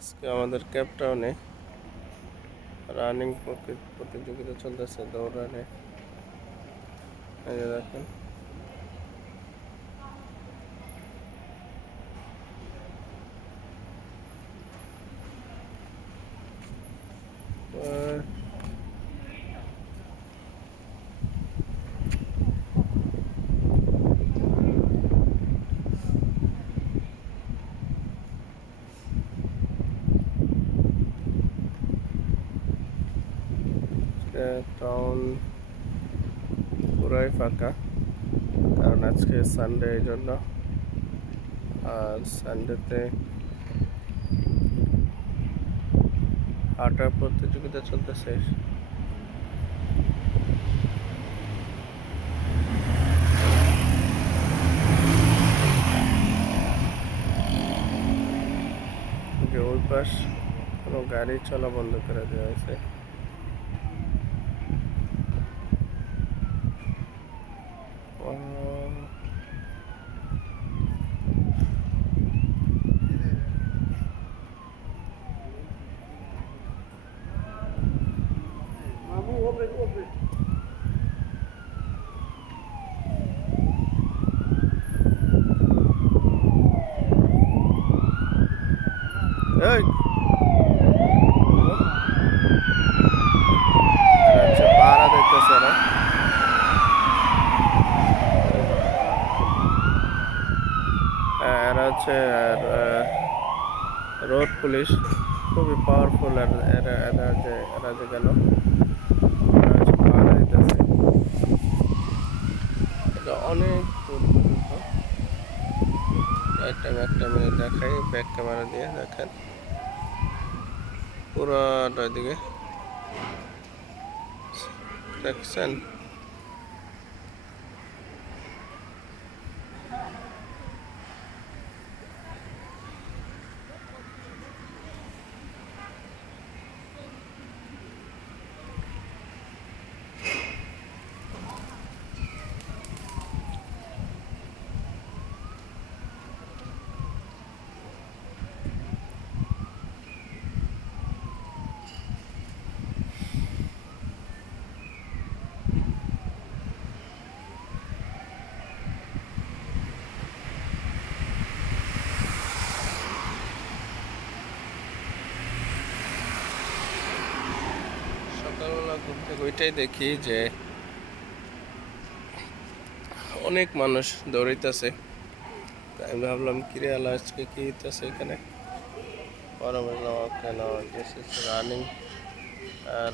আজকে আমাদের ক্যাপটাউনে রানিং প্রতিযোগিতা চলতেছে দৌড়ানে। এই যে দেখেন আহ, আজকে টাউন পুরাই ফাঁকা। কারণ আজকে সানডে এই জন্য। আর সানডেতে হাঁটার প্রতিযোগিতা চলতেছে। যে ওই পাশ কোনো গাড়ি চলা বন্ধ করে দেওয়া হয়েছে। Hey. হচ্ছে রোড পুলিশ খুবই পাওয়ারফুল আর এরা এরা যে এরা যে গেল অনেক একটা একটা মিনিট দেখাই ব্যাক ক্যামেরা দিয়ে দেখেন। পুরোটা দিকে দেখছেন? ওইটাই দেখি যে অনেক মানুষ দৌড়িতেছে আমি ভাবলাম, কিরে আলা আজকে কি হইতেছে এখানে? পরে রানিং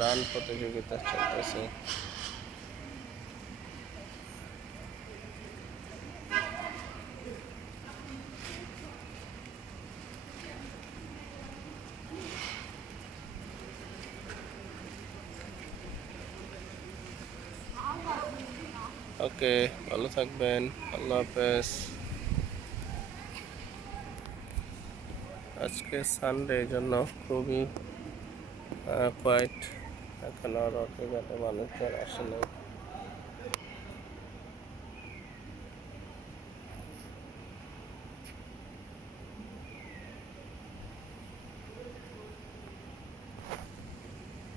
রান প্রতিযোগিতা চলতেছে। ওকে, ভালো থাকবেন। আল্লাহ হাফেজ। আজকে সানডে জন্য খুবই কোয়াইট এখন আর অত মানুষজন আসে